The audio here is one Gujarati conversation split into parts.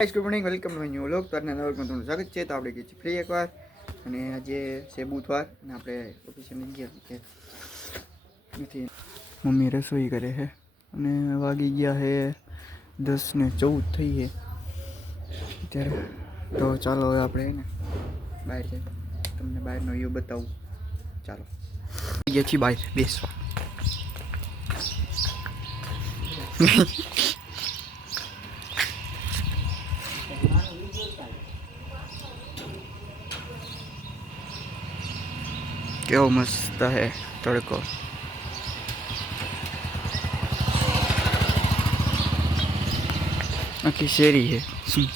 Guys good morning welcome to new vlog. તો આજના નવા વ્લોગમાં તમારું સ્વાગત છે. તો આપણે ગઈ છીએ ફ્રી એકવાર અને આજે છે બુધવાર અને આપણે ઓફિસમાં ગયા કે નથી. મમ્મી રસોઈ કરે છે અને વાગી ગયા છે 10:14 થઈ છે અત્યારે. તો ચાલો હવે આપણે ને બહાર જઈએ, તમને બહારનો વ્યૂ બતાવું. ચાલો ગયા છીએ બહાર બેસવા. કેવો મસ્ત હે તડકો. આખી શેરી है શું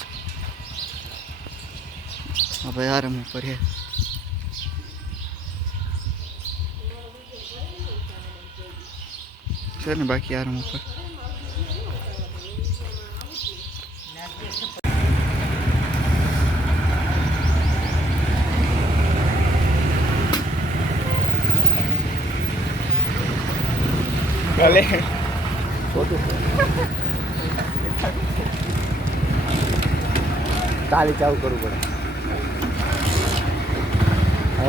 હવે આરામ ઉપર है. છે ને બાકી આરામ ઉપર. ભલે કાલે ચાલુ કરવું પડે.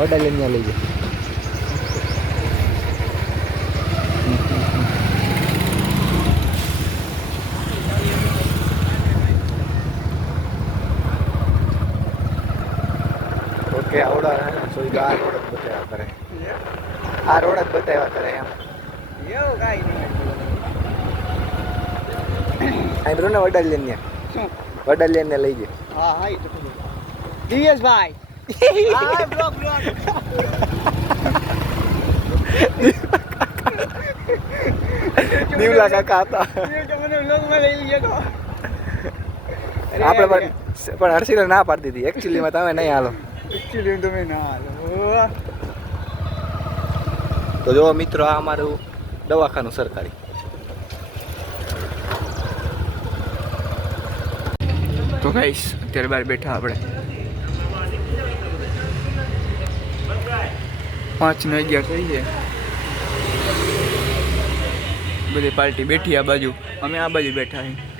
ઓર્ડર લઈને લઈ જાય. ઓકે આવડા સોઈ આ રોડ જ બતાવ્યા કરે. આ રોડ જ બતાવ્યા કરે એમ. એવું કાંઈ નહીં. અહીં બધું ને ઓર્ડર લઈને ઓર્ડર લઈને લઈ જાય. હા હા એ તો દિવ્યેશભાઈ હા બ્લોગ દીવલા કાકા હતા. આપણે પણ હર્ષિલે ના પાડી દીધી. એકચ્યુઅલીમાં તમે નહીં હાલો. તમે ના હાલો. તો જો મિત્રો આ અમારું દવાખાનું સરકારી. તો ગાઈસ અત્યારે બહાર બેઠા આપણે 5:11 થઈ છે. બધી પાર્ટી બેઠી આ બાજુ, અમે આ બાજુ બેઠા છીએ.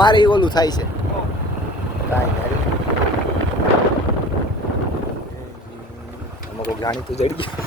મારે ઓલું થાય છે કાંઈ અમે કોઈ જાણીતું જડી ગયું.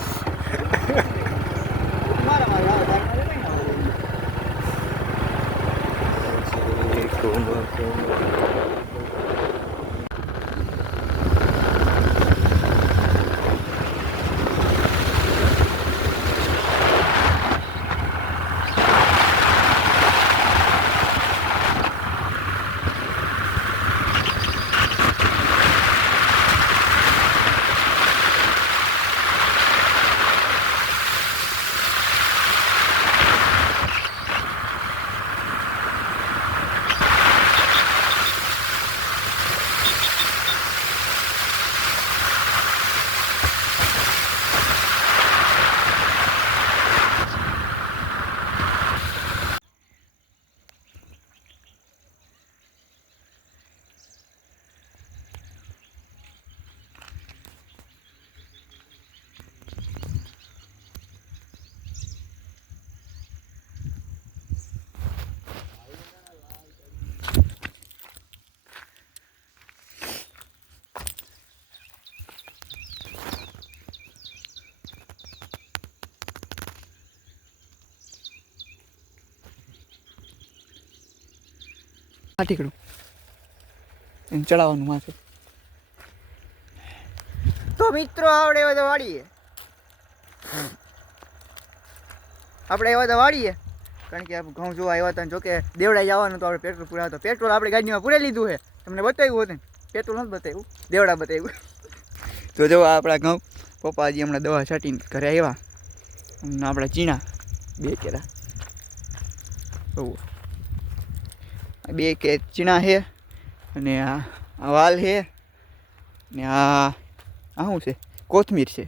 આ ટીકડું એને ચડાવવાનું માથે. તો મિત્રો આવડે એવા તો વાળીએ, આપણે એવા તો વાળીએ કારણ કે ઘઉં જોવા આવ્યા હતા. જોકે દેવડા જવાનું તો આપણે પેટ્રોલ પૂરાવતો. પેટ્રોલ આપણે ગાડીમાં પૂરે લીધું છે. તમને બતાવ્યું હતું ને, પેટ્રોલ નથી બતાવ્યું, દેવડા બતાવ્યું. તો જો આપણા ઘઉં પપ્પા હજી હમણાં દવા છાંટીને ઘરે આવ્યા અને આપણા ચીણા 2 કેરા બે કે ચીણા છે અને આ વાલ છે ને આ શું છે કોથમીર છે.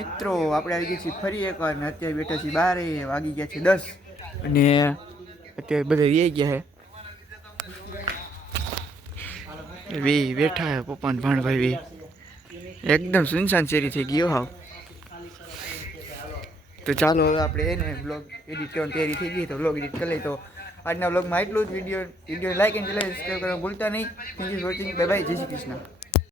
મિત્રો આપણે આવી ગયા છીએ ફરી એકવાર ને અત્યારે બેઠા છીએ બારે વાગી ગયા છે 10 અને અત્યારે બધા વી ગયા છે વી બેઠા હે પપ્પા ને ભાણભાઈ વી એકદમ સુનસાન શેરી થઈ ગયો હાવ. તો ચાલો હવે આપણે એને બ્લોગ એડિટ કરવાની તૈયારી થઈ ગઈ તો બ્લોગ એડિટ કરી લઈએ. તો આજના બ્લોગમાં એટલું જ. વિડીયો લાઈક એન્ડ સબસ્ક્રાઈબ કરવાનું ભૂલતા નહીં. Thank you for watching. Bye bye. જય શ્રી કૃષ્ણ.